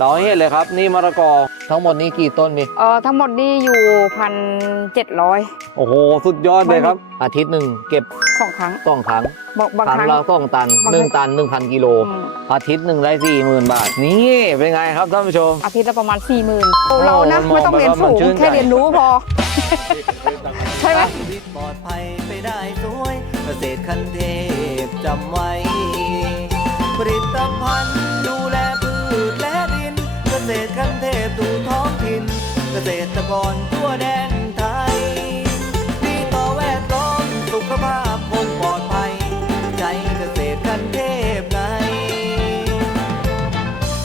ต่อให้เห็นเลยครับ นี่มะละกอทั้งหมดนี้กี่ต้นพี่เออทั้งหมดนี่อยู่พันเจ็ดร้อยโอ้โห สุดยอดเลยครับ อาทิตย์หนึ่งเก็บสองครั้งสองครั้งบอกบางครั้ครั้งงละสองตันบางครั้งหนึ่งตันหนึ่งพันกิโลอืมอาทิตย์หนึ่งได้สี่หมื่นบาท นี่เป็นไงครับท่านผู้ชม อาทิตย์ละประมาณสี่หมื่นโอ้เรานะมองไม่ต้องเรียนไปว่ามันสูงชื่นใจแค่เรียนรู้พอ ใช่ไหมชีวิตปลอดภัยไปได้สวยเกษตรคันเทพจำไว้ผลิตภัณฑ์ ษตรกรทั่วแดนไทย ดีต่อแวดล้อมสุขภาพคนปลอดภัย ใจเกษตรคันเทพไง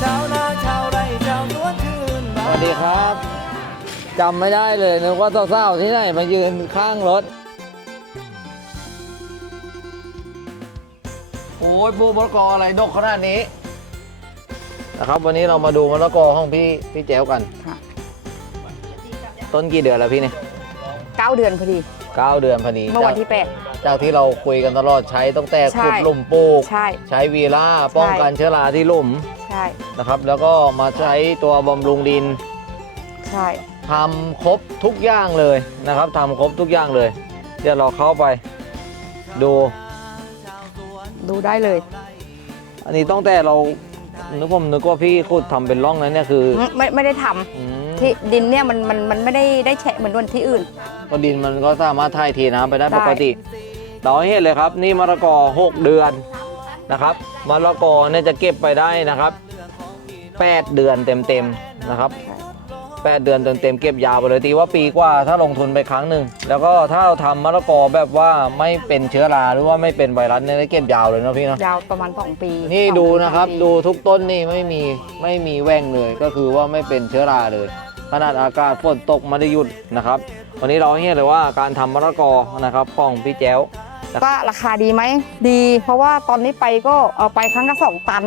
ชาวนาชาวไร่ชาวสวนชื่นสวัสดีครับจำไม่ได้เลยนึกว่าเศร้าๆที่ไหนมายืนข้างรถ โอ้ยปูมะละกออะไรดกขนาดนี้นะครับ วันนี้เรามาดูมะละกอห้องพี่พี่แจ๋วกัน ค่ะ ต้นกี่เดือนแล้วพี่เนี่ยเก้าเดือนพอดีเก้าเดือนพอดีเมื่อวันจากที่แปด จากที่เราคุยกันตลอดใช้ตั้งแต่ใช่ ขุดหลุมปลูก ใช่ ใช้วีล่าป้องกันเชื้อราที่หลุมใช่ นะครับ แล้วก็มาใช้ตัวบำรุงดินใช่ ทำครบทุกอย่างเลยนะครับทำครบทุกอย่างเลย เดี๋ยวเราเข้าไป ดู ดูได้เลย อันนี้ตั้งแต่เรานึกผมนึกว่าพี่ขุดทำเป็นร่องนั้นเนี่ยคืออืมไม่ไม่ได้ทำอืม ที่ดินเนี่ยมันมันมันไม่ได้ได้แฉะเหมือนวันที่อื่น ก็ดินมันก็สามารถถ่ายเทน้ำไปได้ได้ ปกติเราให้เห็นเลยครับ นี่มะละกอ 6 เดือนนะครับมะละกอเนี่ยจะเก็บไปได้นะครับ 8 เดือนเต็มๆนะครับ 8 เดือนเต็มๆเก็บยาวไปเลยตีว่าปีกว่าถ้าลงทุนไปครั้งหนึ่งแล้วก็ถ้าเราทำมะละกอแบบว่าไม่เป็นเชื้อราหรือว่าไม่เป็นไวรัสเนี่ยได้เก็บยาวเลยนะพี่เนาะ ยาวประมาณ 2 ปีนี่สองดูปีนะครับสามปีดูทุกต้นนี่ไม่มีไม่มีแหว่งเลยก็คือว่าไม่เป็นเชื้อราเลย ขนาดอากาศฝนตกไม่ได้หยุดนะครับ วันนี้เราให้เห็นเลยว่าการทำมะละกอนะครับของพี่แจ้วว่าราคาดีไหม ดี เพราะว่าตอนนี้ไปก็เอาไปครั้งละสองตัน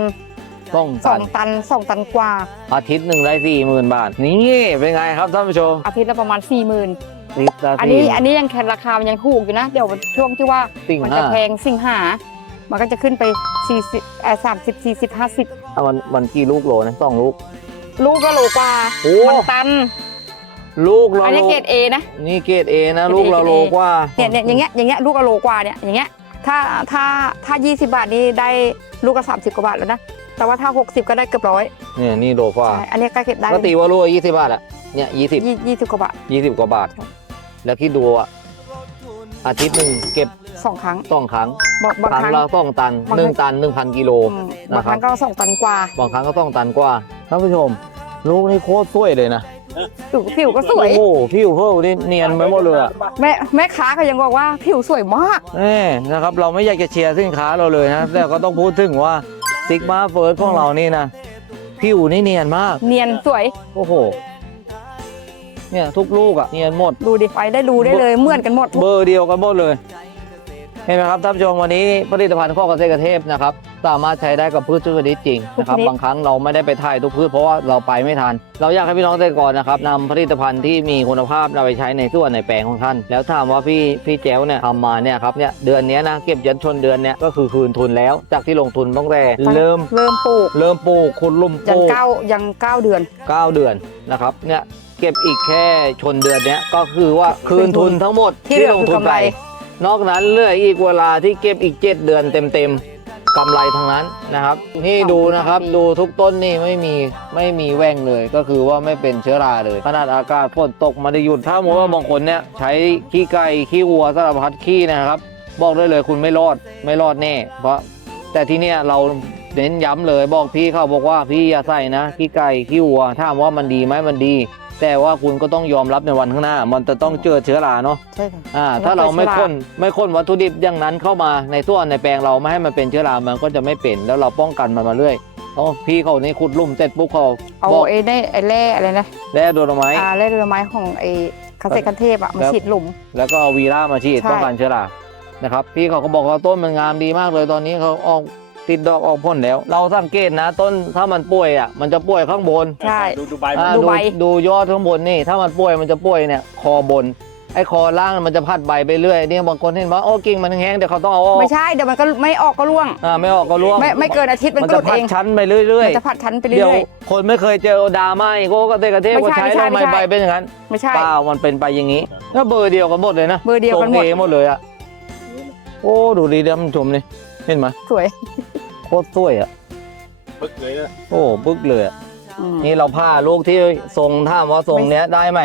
ต้องสตัอนงตันสองตันกว่า อาทิตย์หนึ่งได้สี่หมื่นบาท นี่เป็นไงครับท่านผู้ชมอาทิตย์ละประมาณ4ี่หมื่นอาทิตย์ละอันนี้40,000อันนี้ยังแค่ราคามันยังถูกอยู่นะ เดี๋ยวช่วงที่ว่าสิ่งมันห้าจะแพงสิ่งหา มันก็จะขึ้นไป40เอ่อ30 40 50เอามันมันกี่ลูกโลนะสองลูก ลูกก็โลกว่าโอ้ มันตัน ลูกเราอันนี้โลเกรดเอนะ นี่เกรดเอนะ เกรด A ลูกเราโลกว่าเนี่ยเนี่ยอย่างเงี้ยอย่างเงี้ยลูกละโลกว่าเนี่ยอย่างเงี้ยถ้าถ้าถ้า 20 บาทนี่ได้ลูกละ30 กว่าบาทแล้วนะแต่ว่าถ้า 60 ก็ได้เกือบร้อยเนี่ยนี่โลกว่าใช่อันนี้ก็เก็บได้ก็ตีว่าลูกยี่สิบบาทอะเนี่ยยี่สิบยี่ยี่สิบกว่าบาท ยี่สิบกว่าบาทแล้วคิดดูอะอาทิตย์หนึ่งเก็บสองครั้งสองครั้งบางบางครั้คงรั้ง ละสองตันบางหนึ่งตันหนึ่งพันกิโล อืมนะครับบางครั้งก็สองตันกว่า บางครั้งก็ต้องตันกว่า ท่านผู้ชม ลูกนี่โคตรสวยเลยนะผิวผิวก็สวย โอ้โหผิวเขานี่เนียนไปหมดเลยอะแม่แม่ค้าก็ยังบอกว่าผิวสวยมากแน่นะครับเราไม่อยากจะเชียร์สินค้าเราเลยนะ แต่ก็ต้องพูดถึงว่าซิกมาเฟิร์สของเรานี่นะผิวนี่เนียนมาก เนียนสวย โอ้โห เนี่ยทุกลูกอะเนียนหมด ดูดิไปได้ดูได้เลยเหมือนกันหมด เบอร์เดียวกันหมดเลย เห็นไหมครับท่านผู้ชมวันนี้ผลิตภัณฑ์ข้อกเกษตรเทพนะครับสามารถใช้ได้กับพืชทุกชนิดจริงนะครับทุกชนิด บางครั้งเราไม่ได้ไปถ่ายทุกพืชเพราะว่าเราไปไม่ทัน เราอยากให้พี่น้องเกษตรกรนะครับนำผลิตภัณฑ์ที่มีคุณภาพนำไปใช้ในส่วนในแปลงของท่าน แล้วถามว่าพี่พี่แจ๋วเนี่ยทำมาเนี่ยครับเนี่ยเดือนเนี้ยนะเก็บยันชนเดือนเนี้ยก็คือคืนทุนแล้ว จากที่ลงทุนตั้งแต่เริ่มเริ่มปลูกเริ่มปลูกคุณลุ่มปยันลูก เก้ายังเก้าเดือน9เดือนนะครับเนี่ยเก็บอีกแค่ชนเดือนเนี้ยก็คือว่าคืนทุนทั้งหมดที่เหลือลงคือทุนกำไรไป นอกนั้นเหลืออีกเวลาที่เก็บอีก 7 เดือนเต็มๆกำไรทั้งนั้นนะครับ นี่ดูนะครับดูทุกต้นนี่ไม่มีไม่มีแหว่งเลย ก็คือว่าไม่เป็นเชื้อราเลยขนาดอากาศฝนตกไมาได้หยุดถ้าสมมติว่าบางคนเนี่ยใช้ขี้ไก่ขี้วัวสารพัดขี้นะครับ บอกได้เลยคุณไม่รอดไม่รอดแน่ เพราะแต่ที่เนี่ยเราเน้นย้ำเลยบอกพี่เขาบอกว่าพี่อย่าใส่นะขี้ไก่ขี้วัวถามว่ามันดีไหมมันดี แต่ว่าคุณก็ต้องยอมรับในวันข้างหน้า มันจะต้องเจอเชื้อราเนาะใช่ค่ะ อ่าแล้วถ้าเราไม่เชื้อราค้นไม่ค้นวัตถุดิบอย่างนั้นเข้ามาในส่วนในแปลงเราไม่ให้มันเป็นเชื้อรามันก็จะไม่เป็นแล้วเราป้องกันมันมาเรื่อยโอ้พี่เขานี่ขุดหลุ่มเสร็จปุ๊บเขาเอาบอกไอ้ได้ไอ้แร่อะไรนะแล้วโดนไม้อ่าแร่เรือไม้ของไอ้เกษตรกันเทพอะมาครับฉีดหลุม แล้วก็เอาวีร่ามาฉีดใช่ป้องกันเชื้อรานะครับ พี่เขาก็บอกว่าต้นมันงามดีมากเลยตอนนี้เขาออก ติดดอกออกผลแล้ว เราสังเกตนะ ต้นถ้ามันป่วยอะมันจะป่วยข้างบนใช่ ดูดูใบอ่าดูดูใบ ดูยอดข้างบนนี่ ถ้ามันป่วยมันจะป่วยเนี่ย คอบน ไอ้คอล่างมันจะพัดใบไปเรื่อยเนี่ยบางคนเห็นว่าโอ้กิ่งมันแห้งๆเดี๋ยวเขาต้องเอาออกไม่ใช่เดี๋ยวมันก็ไม่ออกก็ร่วง อ่าไม่ออกก็ร่วงไม่ไม่เกินอาทิตย์มันมันก็หจะลุดพัเอดงชั้นไปเรื่อยมันจะผัดชั้นไปๆเดี๋ยวเรื่อย คนไม่เคยเจอดราม่าอีกโอ้ก็เตะกระเทพไม่ก็ใช่ใช้ไม่แล้วใช่ไม่ใบเป็นอย่างนั้นไม่ใช่ เปล่ามันเป็นไปอย่างนี้ก็เบอร์เดียวกันหมดเลยนะเบอร์เดียวกันหมด ทรง A หมดเลยอะโอ้ดูดีท่านผู้ชมนี่เห็นไหมสวย โคตรสวยอะ ปึ๊กเลยนะโอ้ปึ๊กเลยอะอืมนี่เราผ้าลูกที่ทรงถามว่าทรงเนี้ยได้ไหม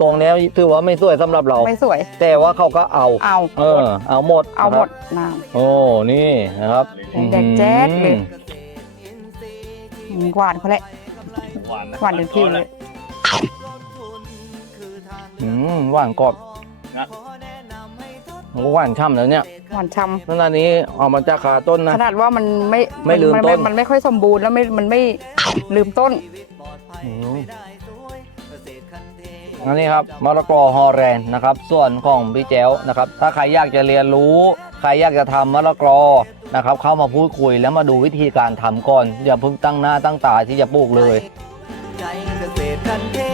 ทรงเนี้ยถือว่าไม่สวยสำหรับเรา ไม่สวย แต่ว่าเขาก็เอา เอาเออ เอาหมดเอาหมดนะครับน้โอ้นี่นะครับแดงแจ๊ดเลยอืมำหวานเขาแหละหวานนะหวานถึงที่เลยอืมหวานกรอบโอ้หวานช่ำแล้วเนี่ย หวานชนั่นอันนี้เอามาจากขาต้นำนะ ขนาดว่ามันไม่ไม่ลืมนต้น มันไม่ค่อยสมบูรณ์แล้วไม่มันไม่ลืมต้นอืมอันนี้ครับมะละกอฮอลแรนด์นะครับ ส่วนของพี่แจ้วนะครับ ถ้าใครอยากจะเรียนรู้ ใครอยากจะทำมะละกอนะครับ เข้ามาพูดคุยแล้วมาดูวิธีการทำก่อน อย่าเพิ่งตั้งหน้าตั้งตาที่จะปลูกเลยใจเกษตรกันเท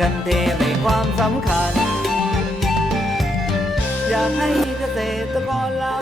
กันเทพในความสำคัญ อยากให้เกษตรกรเรา